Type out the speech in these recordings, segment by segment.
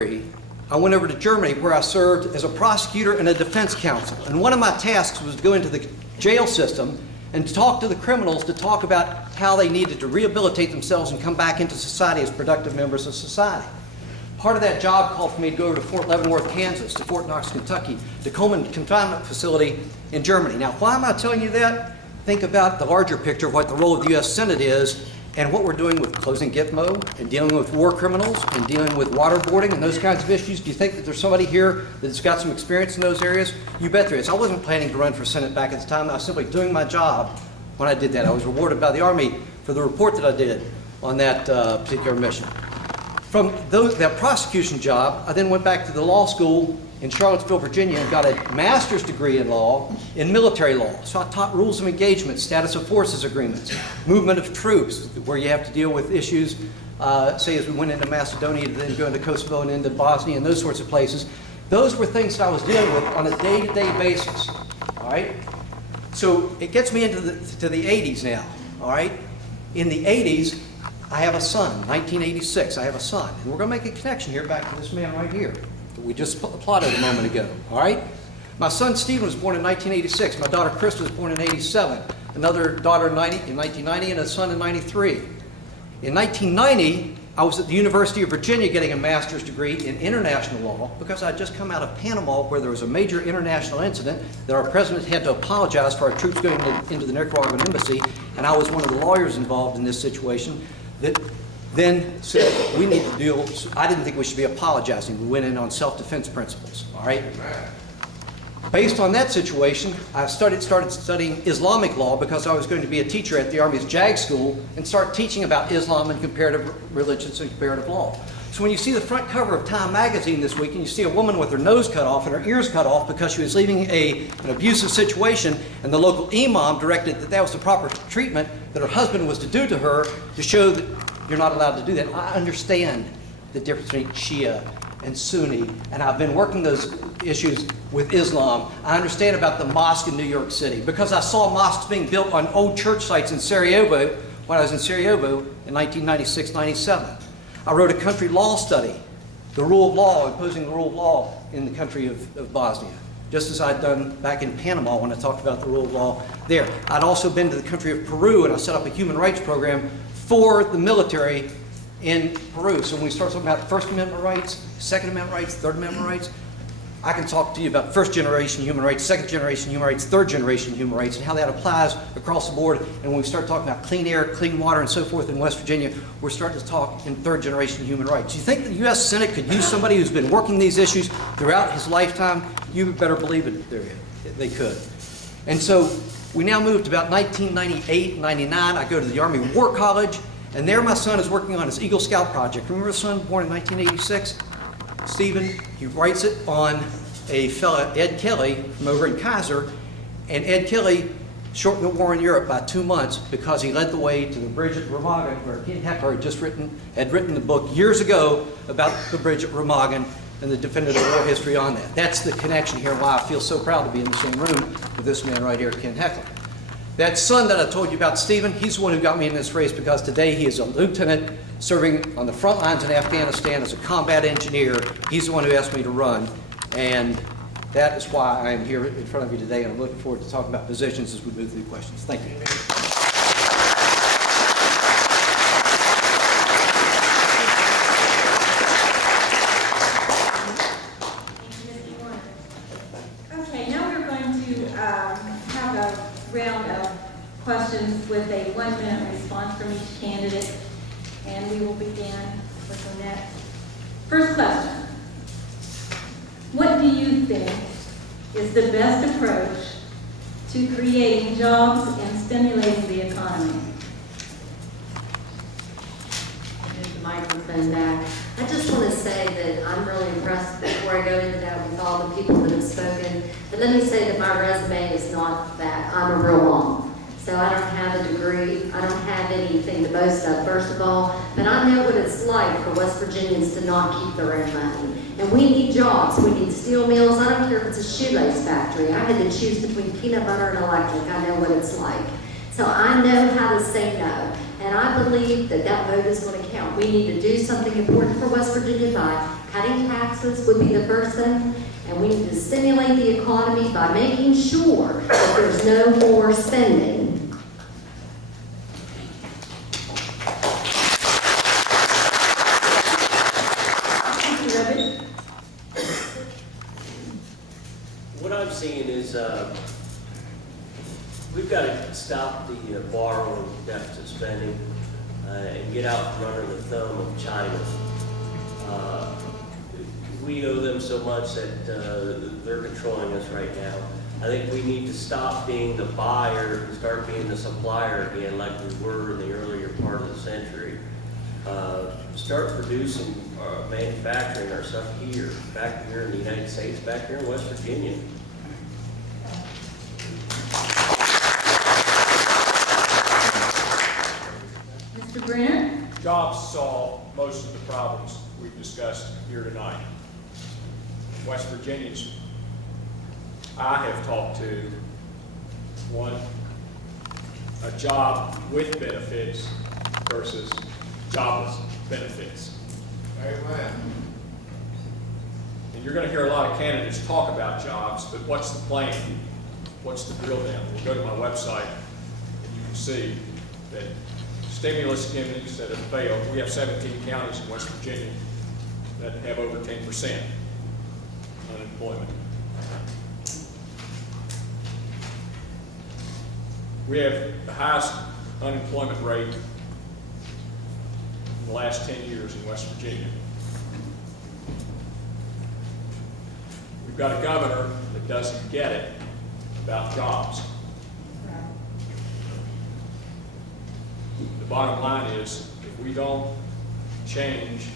I went over to Germany where I served as a prosecutor and a defense counsel. And one of my tasks was to go into the jail system and to talk to the criminals to talk about how they needed to rehabilitate themselves and come back into society as productive members of society. Part of that job called for me to go over to Fort Leavenworth, Kansas, to Fort Knox, Kentucky, the Coleman Confinement Facility in Germany. Now, why am I telling you that? Think about the larger picture of what the role of the U.S. Senate is and what we're doing with closing Gitmo and dealing with war criminals and dealing with waterboarding and those kinds of issues. Do you think that there's somebody here that's got some experience in those areas? You bet there is. I wasn't planning to run for Senate back at the time. I was simply doing my job when I did that. I was rewarded by the Army for the report that I did on that particular mission. From that prosecution job, I then went back to the law school in Charlottesville, Virginia, and got a master's degree in law in military law. So I taught rules of engagement, status of forces agreements, movement of troops, where you have to deal with issues, say as we went into Macedonia, then go into Kosovo and into Bosnia and those sorts of places. Those were things that I was dealing with on a day-to-day basis, all right? So it gets me into the 80s now, all right? In the 80s, I have a son, 1986, I have a son. And we're going to make a connection here back to this man right here that we just plotted a moment ago, all right? My son Stephen was born in 1986. My daughter Krista was born in 87. Another daughter in 1990 and a son in 93. In 1990, I was at the University of Virginia getting a master's degree in international law because I'd just come out of Panama where there was a major international incident that our president had to apologize for our troops going into the Nicaraguan embassy, and I was one of the lawyers involved in this situation that then said we need to deal. I didn't think we should be apologizing. We went in on self-defense principles, all right? Based on that situation, I started studying Islamic law because I was going to be a teacher at the Army's JAG school and start teaching about Islam and comparative religions and comparative law. So when you see the front cover of Time magazine this week and you see a woman with her nose cut off and her ears cut off because she was leaving an abusive situation and the local imam directed that that was the proper treatment that her husband was to do to her to show that you're not allowed to do that, I understand the difference between Shia and Sunni, and I've been working those issues with Islam. I understand about the mosque in New York City because I saw mosques being built on old church sites in Sarajevo when I was in Sarajevo in 1996-97. I wrote a country law study, the rule of law, imposing the rule of law in the country of Bosnia, just as I'd done back in Panama when I talked about the rule of law there. I'd also been to the country of Peru, and I set up a human rights program for the military in Peru. So when we start talking about First Amendment rights, Second Amendment rights, Third Amendment rights, I can talk to you about first generation human rights, second generation human rights, third generation human rights, and how that applies across the board. And when we start talking about clean air, clean water, and so forth in West Virginia, we're starting to talk in third generation human rights. You think the U.S. Senate could use somebody who's been working these issues throughout his lifetime? You better believe it, they could. And so we now moved to about 1998, 99. I go to the Army War College, and there my son is working on his Eagle Scout project. Remember his son, born in 1986? Stephen, he writes it on a fellow, Ed Kelly, from over in Kaiser, and Ed Kelly shortened the war in Europe by 2 months because he led the way to the bridge at Remagen, where Ken Heckler had written the book years ago about the bridge at Remagen and the definitive war history on that. That's the connection here, why I feel so proud to be in the same room with this man right here, Ken Heckler. That son that I told you about, Stephen, he's the one who got me in this race because today he is a lieutenant serving on the front lines in Afghanistan as a combat engineer. He's the one who asked me to run, and that is why I am here in front of you today, and I'm looking forward to talking about positions as we move through questions. Thank you. Okay, now we're going to have a round of questions with a 1-minute response from each candidate, and we will begin with Lynette. First question. What do you think is the best approach to creating jobs and stimulating the economy? There's the microphone back. I just want to say that I'm really impressed before I go into that with all the people that have spoken. But let me say that my resume is not that. I'm a real long. So I don't have a degree. I don't have anything to boast of, first of all. But I know what it's like for West Virginians to not keep their own money. And we need jobs. We need steel mills. I don't care if it's a shoelace factory. I had to choose between peanut butter and electric. I know what it's like. So I know how to say no. And I believe that that vote is going to count. We need to do something important for West Virginia by cutting taxes would be the first thing, and we need to stimulate the economy by making sure that there's no more spending. What I'm seeing is we've got to stop the borrowing deficit spending and get out from under the thumb of China. We owe them so much that they're controlling us right now. I think we need to stop being the buyer and start being the supplier again like we were in the earlier part of the century. Start producing, manufacturing our stuff here, back here in the United States, back here in West Virginia. Mr. Brenner? Jobs solve most of the problems we've discussed here tonight. West Virginians I have talked to want a job with benefits versus jobless benefits. Amen. And you're going to hear a lot of candidates talk about jobs, but what's the plan? What's the drill down? We'll go to my website and you can see that stimulus givings that have failed. We have 17 counties in West Virginia that have over 10% unemployment. We have the highest unemployment rate in the last 10 years in West Virginia. We've got a governor that doesn't get it about jobs. The bottom line is, if we don't change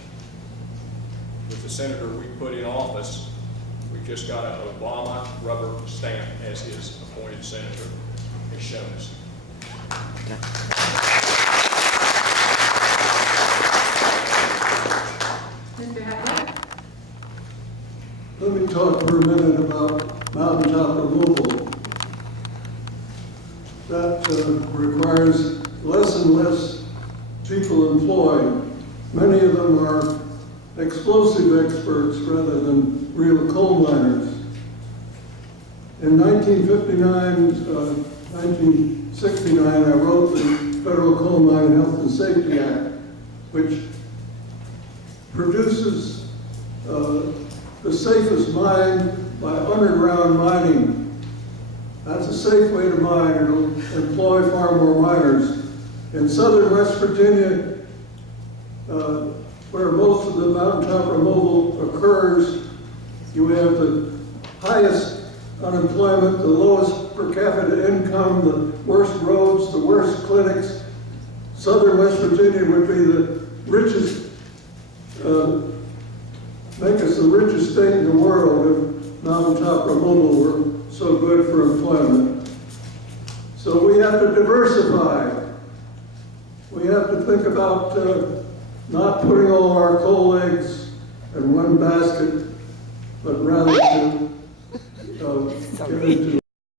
with the senator we put in office, we've just got an Obama rubber stamp as his appointed senator has shown us. Mr. Heffler? Let me talk for a minute about mountaintop removal. That requires less and less people employed. Many of them are explosive experts rather than real coal miners. In 1969, I wrote the Federal Coal Mine Health and Safety Act, which produces the safest mine by underground mining. That's a safe way to mine. It'll employ far more miners. In southern West Virginia, where most of the mountaintop removal occurs, you have the highest unemployment, the lowest per capita income, the worst roads, the worst clinics. Southern West Virginia would be the richest, make us the richest state in the world if mountaintop removal were so good for employment. So we have to diversify. We have to think about not putting all our coal eggs in one basket, but rather to get into